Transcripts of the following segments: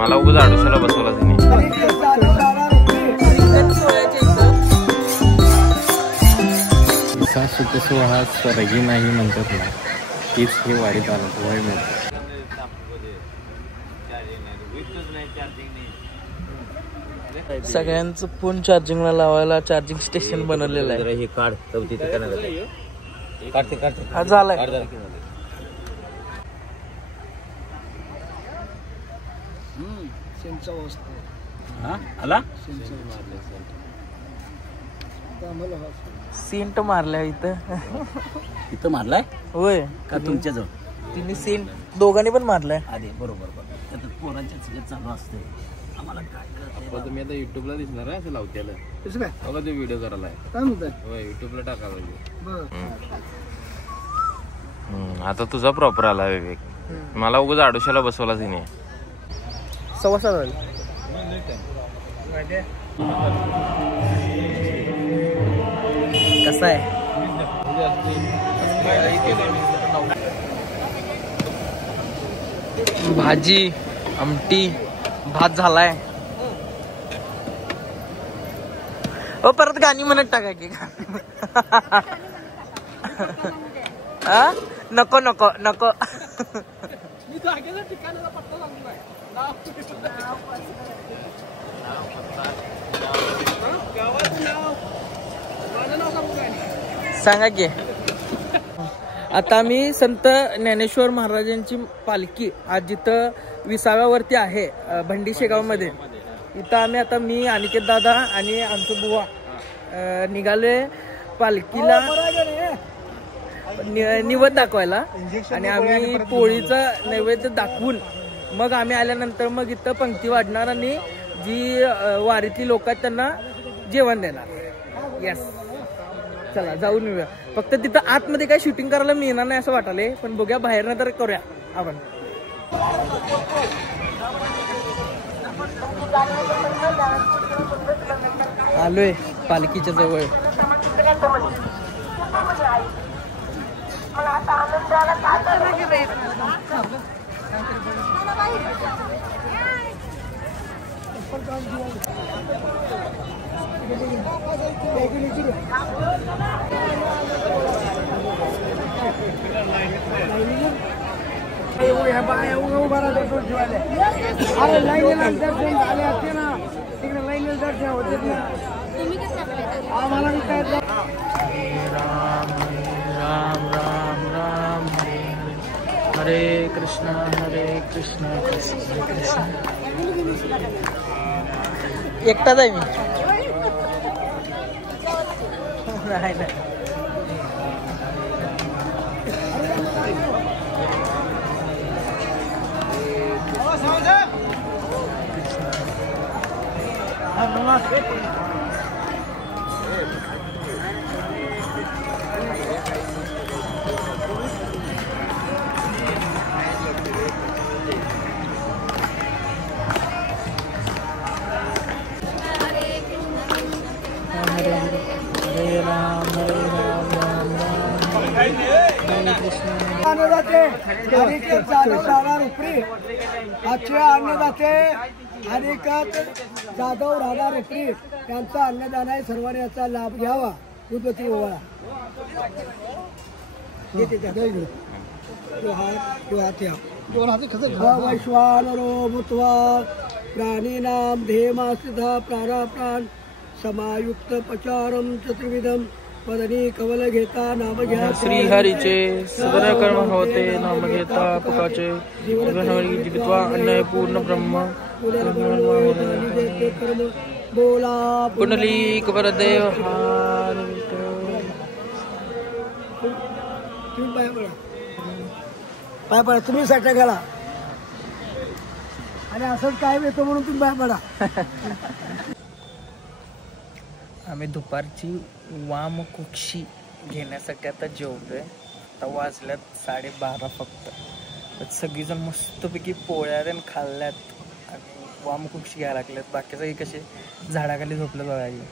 मला उगाच आडोशाला बसवला तिने. सुख सोहळा स्वर्गी नाही म्हणतात ना, तीच हे वारीत आलं वय मिळतं. सगळ्यांचं फोन चार्जिंगला लावायला चार्जिंग स्टेशन बनवलेलं आहे. हे काढ हा झालाय. सेंट मारल्या इथं मारलाय होय का तुमच्या जवळ? तिने सेंट दोघांनी पण मारलाय. अरे बरोबर पोरांच्या चालू असते आम्हाला काय करत. तुम्ही आता युट्यूबला दिसणार आहे असं लावत्याला बघा ते व्हिडिओ करायला युट्यूबला टाकायला. आता तुझा प्रॉपर आला विवेक. मला उगाच आडोशाला बसवला तिने. सव्वा झाली. कसा आहे भाजी आमटी भात झालाय. परत गाणी म्हणत टाका की. नको नको नको. सांगा की. आता मी संत ज्ञानेश्वर महाराजांची पालखी आज जिथं 20व्यावरती आहे भंडी शेगाव मध्ये. इथं आम्ही आता मी अनिकेत दादा आणि आमचं बुवा निघाले पालखीला निवद दाखवायला. आणि आम्ही पोळीचा नैवेद्य दाखवून मग आम्ही आल्यानंतर मग इथं पंक्ती वाढणार आणि जी वारीतली लोक आहेत त्यांना जेवण देणार. यस चला जाऊन येऊया. फक्त तिथं आतमध्ये काय शूटिंग करायला मिळणार नाही असं वाटायलंय, पण बघूया बाहेरनं तर करूया आपण. आलोय पालखीच्या जवळ. अरे लाईनीला दर्शन झाले असते ना, तिकडे लाईनीला दर्शन होते ना. आम्हाला राम राम राम राम हरे कृष्ण कृष्ण कृष्ण. एकटाच आहे मी. नाही नाही अन्नदाते राहणार उपरी. आजचे अन्नदाते अनिकेत जाधव राहणार उपरी यांचा अन्नदान आहे. सर्वांनी याचा लाभ घ्यावा. उद्बत्ती ओवाळा. वैश्वानरो भूत्वा प्राणीनां देहमास्थितः प्राणाप्राण समायुक्त पचारम चतुर्विधम पदनी कवल घेता नाम घ्या. श्रीहरीचे सदन कर्म होते नाम घेता पुकाचे जीवित्वा अन्य पूर्ण ब्रह्म बोला पुंडलिक वरदेव. पाय पडा. तुम्ही साठा घाला आणि असंच काय येतो म्हणून तुम्ही पाय पडा. आम्ही दुपारची वामकुक्षी घेण्यासाठी आता जेवतोय. आता वाजल्यात 12:30 फक्त. सगळीजण मस्तपैकी पोळ्या खाल्ल्यात आणि वामकुक्षी घ्यायला लागल्यात. बाकी सगळी कसे झाडाखाली झोपलं बघायला.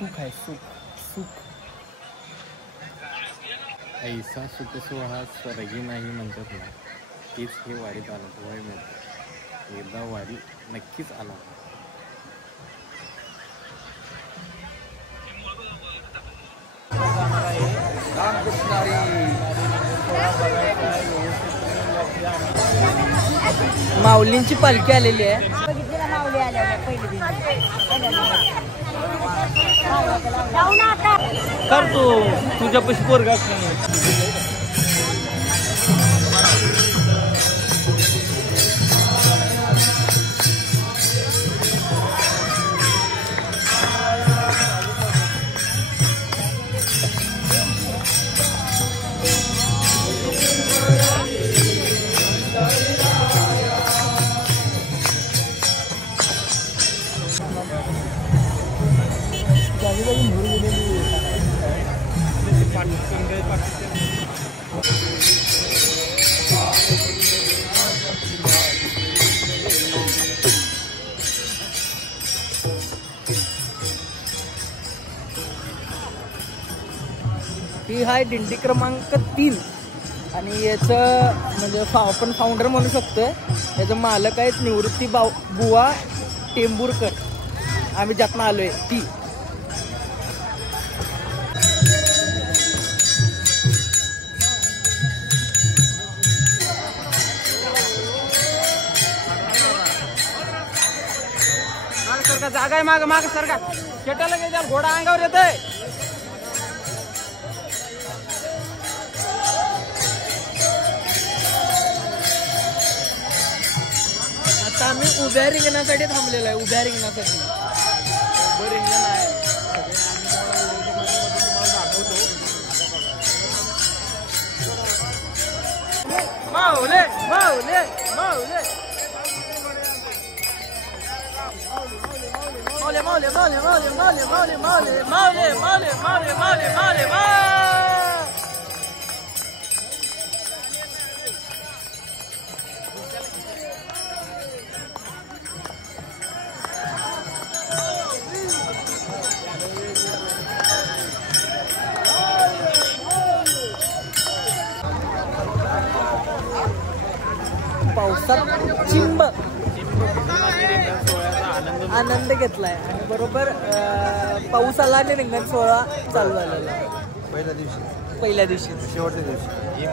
सुख आहे, सुख सुख. ऐसा सुख सोहळा स्वर्गी नाही म्हणतात ना, तीच हे वारीत आला वय मिळतं. एकदा वारी नक्कीच आला. माऊलींची पालखी आलेली आहे. करतो तुझ्या पशी पोरगा. ही आहे दिंडी क्रमांक 3 आणि याचं म्हणजे आपण फाउंडर म्हणू शकतोय. याचं मालक आहेत निवृत्ती बुवा टेंभुरकर. आम्ही ज्यातनं आलोय ती. जागा आहे माग माग सरका. शेटाला गेल्या घोडा अंगावर येतोय. आता आम्ही उभ्या रिंगणासाठी थांबलेलो आहे. उभ्या रिंगणासाठी उभं रिंगण आहे. माऊले माऊले माऊले Mole, mole, mole, mole, mole, mole, mole, mole, mole, mole, mole, mole, mole. पावसात चिंब आनंद घेतलाय आणि बरोबर पाऊस आला आणि रिंगण सोहळा चालू झालेला आहे. पहिल्या दिवशी शेवटच्या दिवशी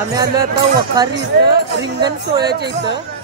आम्ही आलो आता वखारी इथं रिंगण सोहळ्याच्या इथं.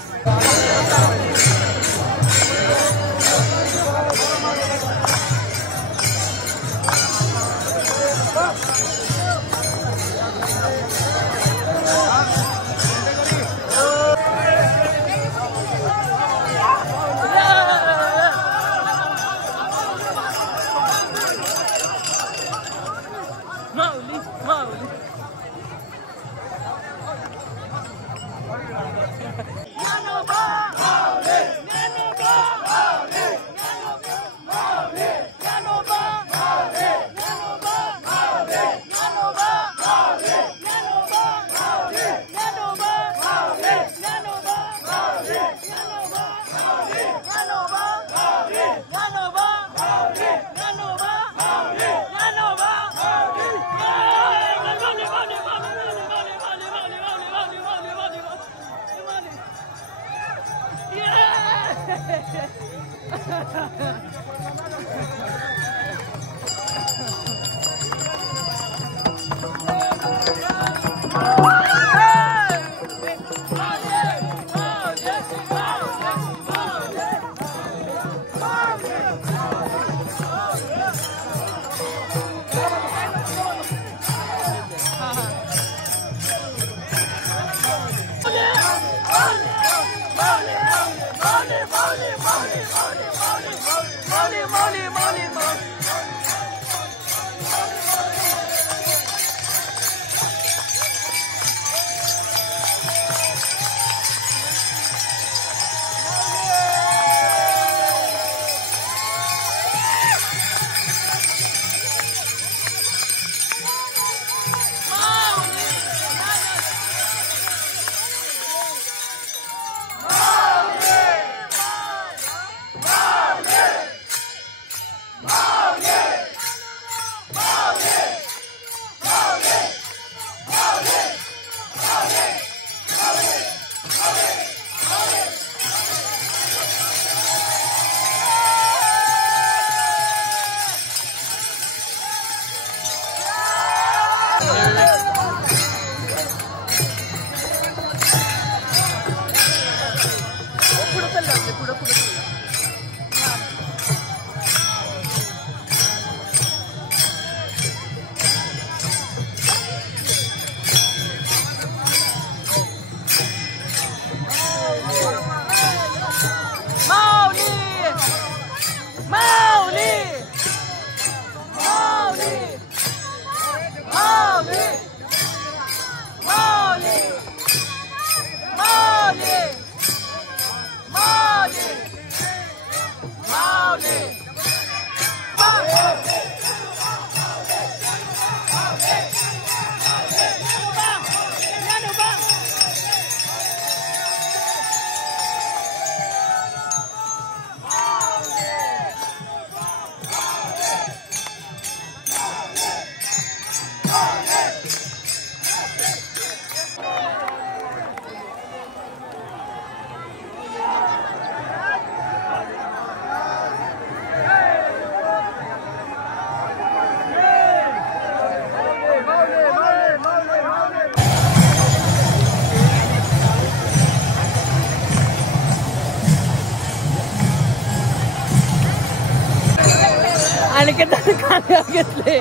आणि कांदा घेतले.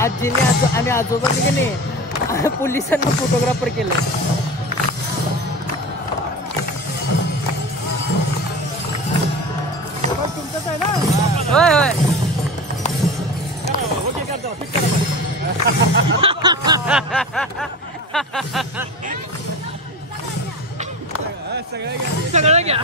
आजीने आणि आजोबांनी की नाही पोलिसांना फोटोग्राफर केलं. तुमचंच आहे ना? होय होय. सगळं घ्या.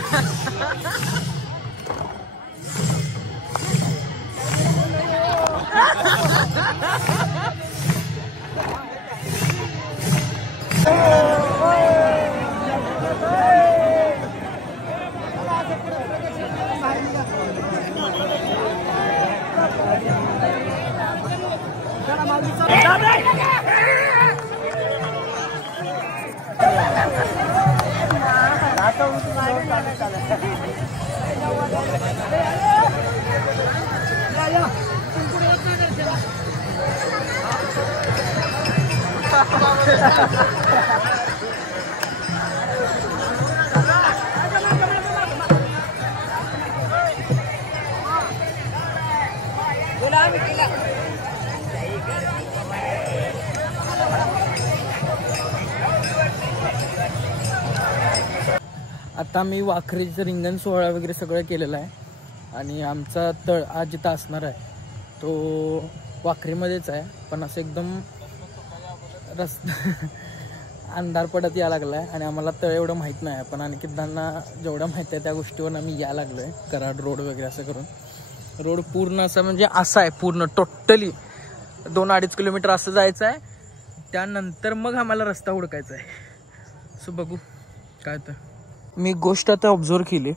आता मी वाखरीचं रिंगण सोहळा वगैरे सगळं केलेलं आहे आणि आमचा तळ आज जिथं असणार आहे तो वाखरीमध्येच आहे, पण असं एकदम अंधार पडत यायला लागला आहे आणि आम्हाला तळ एवढं माहीत नाही, पण अनिकेतांना जेवढं माहीत आहे त्या गोष्टीवर आम्ही यायला लागलो आहे. कराड रोड वगैरे असं करून रोड पूर्ण असं म्हणजे असा आहे, पूर्ण टोटली 2-2.5 किलोमीटर असं जायचं आहे. त्यानंतर मग आम्हाला रस्ता हुडकायचा आहे. सो बघू काय. तर मी गोष्ट आता ऑब्झर्व केली,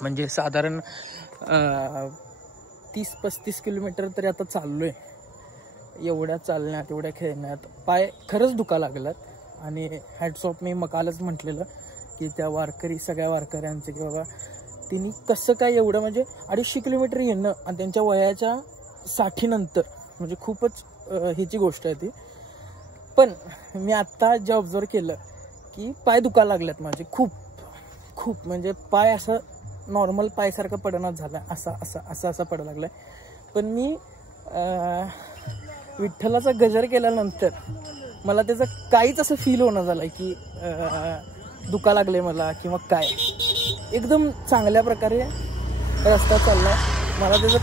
म्हणजे साधारण 30-35 किलोमीटर तरी आता चाललो आहे एवढ्या चालण्यात एवढ्या खेळण्यात पाय खरंच दुखा लागलात आणि हॅट्स ऑफ मी कालच म्हटलेलं की त्या सगळ्या वारकऱ्यांचे की बाबा तिने कसं काय एवढं म्हणजे 250 किलोमीटर येणं आणि त्यांच्या वयाच्या 60 नंतर म्हणजे खूपच ह्याची गोष्ट आहे ती. पण मी आत्ता जे ऑब्झर्व केलं की पाय दुखा लागल्यात माझे खूप म्हणजे पाय असं नॉर्मल पायसारखं पडणार झालं असा पडायला लागलाय. पण मी विठ्ठलाचा गजर केल्यानंतर मला त्याचं काहीच असं फील होणं झालंय की दुखा लागले मला किंवा काय. एकदम चांगल्या प्रकारे रस्ता चाललाय. मला त्याचं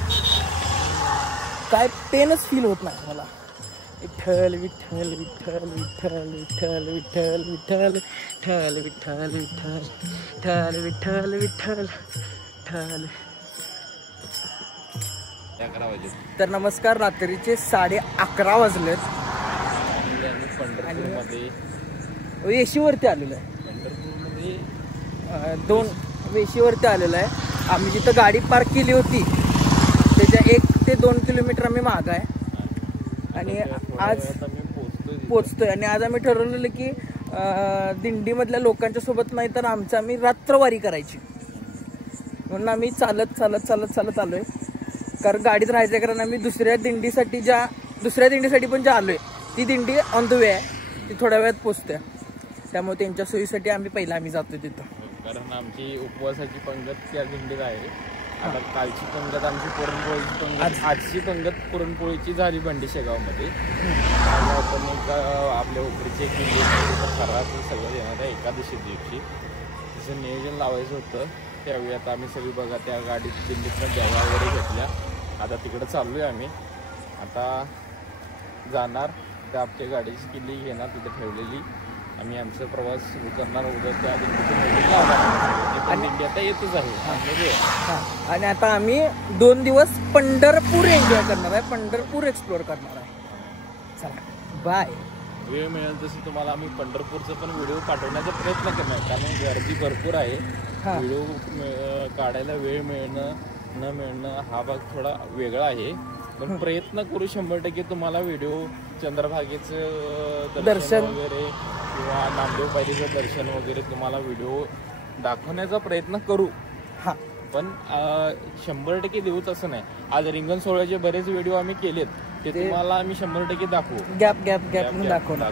काय पेनच फील होत नाही मला. विठ्ठल विठ्ठल विठ्ठल विठ्ठल विठ्ठल विठ्ठल विठ्ठल विठ्ठल विठ्ठल विठ्ठल विठ्ठल विठ्ठल विठ्ठल. तर नमस्कार, रात्रीचे 11:30 वाजलेत पंढरपूरमध्ये वेशीवरती आलेलो आहे. पंढरपूरमध्ये 2 वेशीवरती आलेलो आहे. आम्ही जिथं गाडी पार्क केली होती त्याच्या 1 ते 2 किलोमीटर आम्ही मागं आहे आणि आज पोचतोय. आणि आज आम्ही ठरवलेलं की दिंडीमधल्या लोकांच्या सोबत नाही तर आम्ही रात्रवारी करायची म्हणून आम्ही चालत आलोय. कारण गाडीत राहायचं कारण आम्ही दुसऱ्या दिंडीसाठी पण ज्या आलोय ती दिंडी ऑन द वे आहे. ती थोड्या वेळात पोचते. त्यामुळे त्यांच्या सोयीसाठी आम्ही जातो तिथं. कारण आमची उपवासाची पंगत त्या दिंडीत आहे. आता कालची पंगत आमची पुरणपोळीची पंगत, आजची पंगत पुरणपोळीची झाली बंडी शेगावमध्ये. आपण एक आपल्या उपरीचे खराब सगळं येणार आहे एकादशी दिवशी. जसं नियोजन लावायचं होतं त्यावेळी आता आम्ही सगळी बघा त्या गाडीत दिंडीतनं देवा वगैरे घेतल्या. आता तिकडं चाललो आहे आम्ही. आता जाणार त्या आपल्या गाडीची किल्ली घेणार तिथे ठेवलेली. आम्ही आमचा प्रवास सुरू करणार. उद्या त्या दिंडी आता येतच आहे. आणि आता आम्ही 2 दिवस पंढरपूर एन्जॉय करणार आहे. पंढरपूर एक्सप्लोअर करणार आहे. चला बाय. वेळ मिळेल तसं तुम्हाला आम्ही पंढरपूरचा पण व्हिडिओ पाठवण्याचा प्रयत्न करणार. कारण गर्दी भरपूर आहे. व्हिडिओ काढायला वेळ मिळणं न मिळणं हा भाग थोडा वेगळा आहे. पण प्रयत्न करू 100% तुम्हाला व्हिडिओ चंद्रभागेचं दर्शन वगैरे किंवा नामदेव पायरीचं दर्शन वगैरे तुम्हाला व्हिडिओ दाखवण्याचा प्रयत्न करू. पण 100% देऊच असं नाही. आज रिंगण सोहळ्याचे बरेच व्हिडिओ आम्ही केलेत ते तुम्हाला आम्ही 100% दाखवू. गॅप दाखवणार.